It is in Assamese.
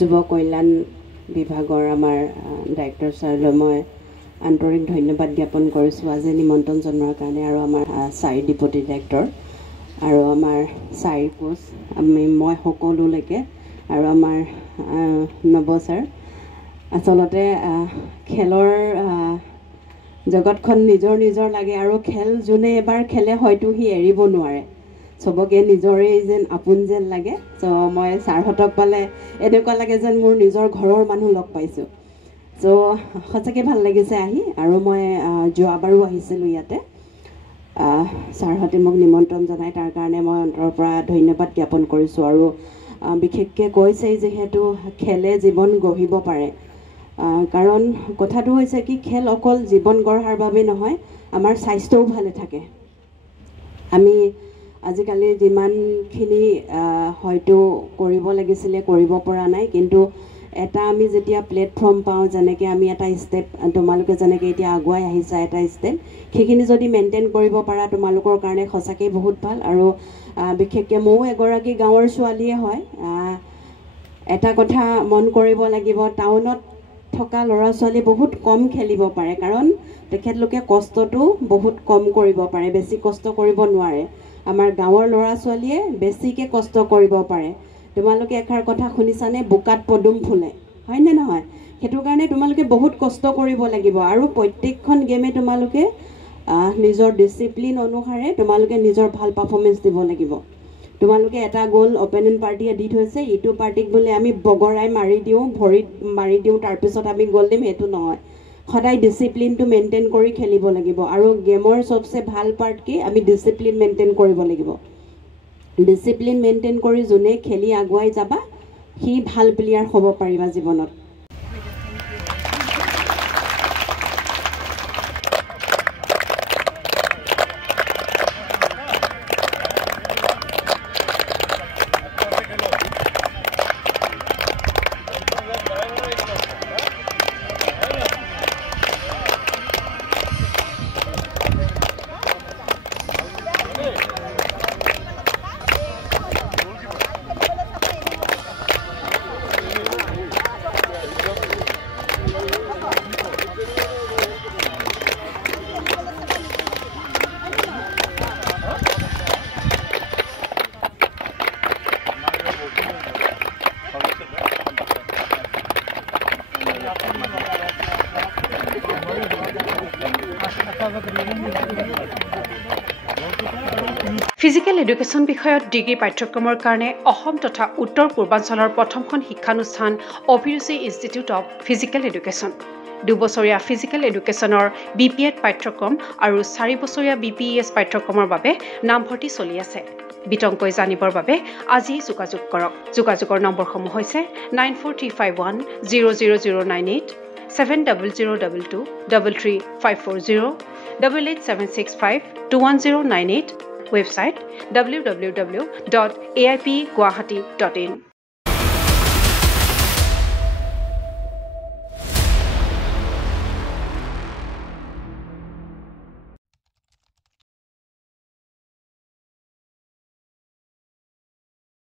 যুৱ কল্যাণ বিভাগৰ আমাৰ ডাইৰেক্টৰ ছাৰলৈ মই আন্তৰিক ধন্যবাদ জ্ঞাপন কৰিছোঁ আজি নিমন্ত্ৰণ জনোৱাৰ কাৰণে আৰু আমাৰ চাৰি ডিপুটি ডাইৰেক্টৰ আৰু আমাৰ চাৰি কোচ মই সকলোলৈকে আৰু আমাৰ নৱ ছাৰ আচলতে খেলৰ জগতখন নিজৰ নিজৰ লাগে আৰু খেল যোনে এবাৰ খেলে হয়তো সি এৰিব নোৱাৰে সবকে নিজৰেই যেন আপোন যেন লাগে চ' মই ছাৰহঁতক পালে এনেকুৱা লাগে যেন মোৰ নিজৰ ঘৰৰ মানুহ লগ পাইছোঁ চ' সঁচাকৈ ভাল লাগিছে আহি আৰু মই যোৱাবাৰো আহিছিলোঁ ইয়াতে ছাৰহঁতে মোক নিমন্ত্ৰণ জনাই তাৰ কাৰণে মই অন্তৰৰ পৰা ধন্যবাদ জ্ঞাপন কৰিছোঁ আৰু বিশেষকৈ কৈছেই যিহেতু খেলে জীৱন গঢ়িব পাৰে কাৰণ কথাটো হৈছে কি খেল অকল জীৱন গঢ়াৰ বাবে নহয় আমাৰ স্বাস্থ্যও ভালে থাকে আমি আজিকালি যিমানখিনি হয়তো কৰিব লাগিছিলে কৰিব পৰা নাই কিন্তু এটা আমি যেতিয়া প্লেটফৰ্ম পাওঁ যেনেকৈ আমি এটা ষ্টেপ তোমালোকে যেনেকৈ এতিয়া আগুৱাই আহিছা এটা ষ্টেপ সেইখিনি যদি মেইনটেইন কৰিব পাৰা তোমালোকৰ কাৰণে সঁচাকৈ বহুত ভাল আৰু বিশেষকৈ ময়ো এগৰাকী গাঁৱৰ ছোৱালীয়ে হয় এটা কথা মন কৰিব লাগিব টাউনত থকা ল'ৰা ছোৱালী বহুত কম খেলিব পাৰে কাৰণ তেখেতলোকে কষ্টটো বহুত কম কৰিব পাৰে বেছি কষ্ট কৰিব নোৱাৰে আমাৰ গাঁৱৰ ল'ৰা ছোৱালীয়ে বেছিকৈ কষ্ট কৰিব পাৰে তোমালোকে এষাৰ কথা শুনিছানে বোকাত পদুম ফুলে হয়নে নহয় সেইটো কাৰণে তোমালোকে বহুত কষ্ট কৰিব লাগিব আৰু প্ৰত্যেকখন গেমে তোমালোকে নিজৰ ডিচিপ্লিন অনুসাৰে তোমালোকে নিজৰ ভাল পাৰফৰ্মেঞ্চ দিব লাগিব তোমালোকে এটা গ'ল অপনেণ্ট পাৰ্টিয়ে দি থৈছে ইটো পাৰ্টিক বোলে আমি বগৰাই মাৰি দিওঁ ভৰিত মাৰি দিওঁ তাৰপিছত আমি গ'ল দিম সেইটো নহয় সদায় ডিচিপ্লিনটো মেইনটেইন কৰি খেলিব লাগিব আৰু গেমৰ চবচে ভাল পাৰ্ট কি আমি ডিচিপ্লিন মেইনটেইন কৰিব লাগিব ডিচিপ্লিন মেইনটেইন কৰি যোনে খেলি আগুৱাই যাবা সি ভাল প্লেয়াৰ হ'ব পাৰিবা জীৱনত ফিজিকেল এডুকেশ্যন বিষয়ত ডিগ্ৰী পাঠ্যক্ৰমৰ কাৰণে অসম তথা উত্তৰ পূৰ্বাঞ্চলৰ প্ৰথমখন শিক্ষানুষ্ঠান অভিৰুচি ইনষ্টিটিউট অৱ ফিজিকেল এডুকেশ্যন 2 বছৰীয়া ফিজিকেল এডুকেশ্যনৰ BPEd পাঠ্যক্ৰম আৰু 4 বছৰীয়া BPES পাঠ্যক্ৰমৰ বাবে নামভৰ্তি চলি আছে বিতংকৈ জানিবৰ বাবে আজি যোগাযোগ কৰক যোগাযোগৰ নম্বৰসমূহ হৈছে 9435100098 700222 33540 88765210998 website www.aipguwahati.in